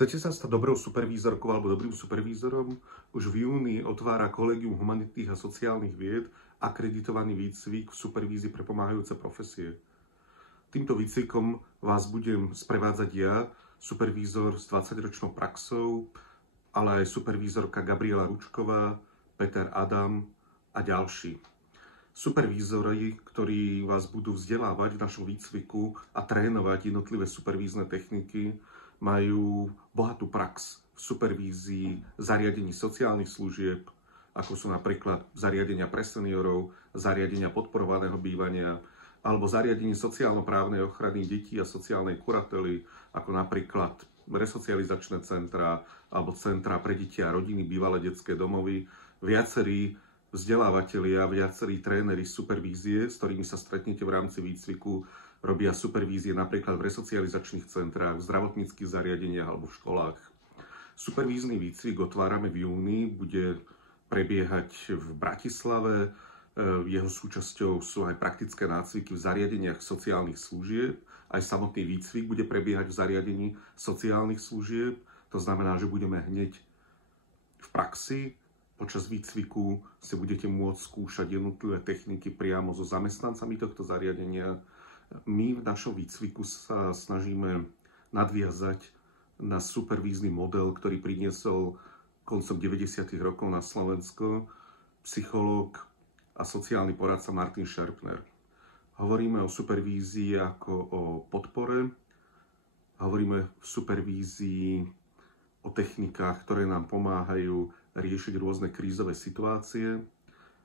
Chcete sa stať dobrou supervízorkou alebo dobrým supervízorom? Už v júni otvára Collegium humanitných a sociálnych vied akreditovaný výcvik v supervízii pre pomáhajúce profesie. Týmto výcvikom vás budem sprevádzať ja, supervízor s 20-ročnou praxou, ale aj supervízorka Gabriela Ručková, Peter Adam a ďalší. Supervízori, ktorí vás budú vzdelávať v našom výcviku a trénovať jednotlivé supervízne techniky, majú bohatú prax v supervízii zariadení sociálnych služieb, ako sú napríklad zariadenia pre seniorov, zariadenia podporovaného bývania, alebo zariadení sociálno-právnej ochrany detí a sociálnej kurately, ako napríklad resocializačné centrá alebo centrá pre deti a rodiny, bývalé detské domovy. Viacerí vzdelávatelia, viacerí tréneri supervízie, s ktorými sa stretnete v rámci výcviku, robia supervízie napríklad v resocializačných centrách, v zdravotníckych zariadeniach alebo v školách. Supervízny výcvik otvárame v júni, bude prebiehať v Bratislave. Jeho súčasťou sú aj praktické nácviky v zariadeniach sociálnych služieb. Aj samotný výcvik bude prebiehať v zariadení sociálnych služieb. To znamená, že budeme hneď v praxi. Počas výcviku si budete môcť skúšať jednotlivé techniky priamo so zamestnancami tohto zariadenia. My v našom výcviku sa snažíme nadviazať na supervízny model, ktorý priniesol koncom 90. rokov na Slovensko psychológ a sociálny poradca Martin Scherpner. Hovoríme o supervízii ako o podpore, hovoríme v supervízii o technikách, ktoré nám pomáhajú riešiť rôzne krízové situácie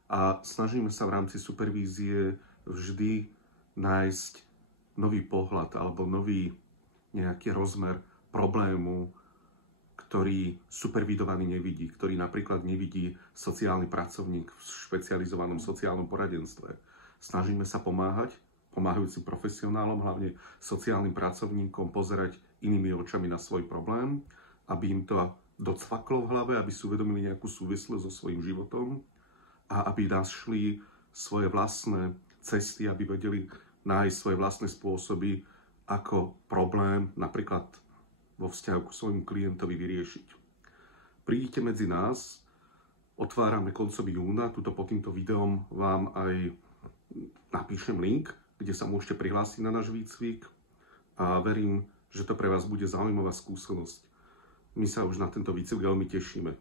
a snažíme sa v rámci supervízie vždy nájsť nový pohľad alebo nový nejaký rozmer problému, ktorý supervidovaný nevidí, ktorý napríklad nevidí sociálny pracovník v špecializovanom sociálnom poradenstve. Snažíme sa pomáhať pomáhajúcim profesionálom, hlavne sociálnym pracovníkom, pozerať inými očami na svoj problém, aby im to docvaklo v hlave, aby si uvedomili nejakú súvislosť so svojím životom a aby našli svoje vlastné cesty, aby vedeli nájsť svoje vlastné spôsoby, ako problém napríklad vo vzťahu k svojmu klientovi vyriešiť. Prídite medzi nás, otvárame koncom júna, tuto pod týmto videom vám aj napíšem link, kde sa môžete prihlásiť na náš výcvik a verím, že to pre vás bude zaujímavá skúsenosť. My sa už na tento výcvik veľmi tešíme.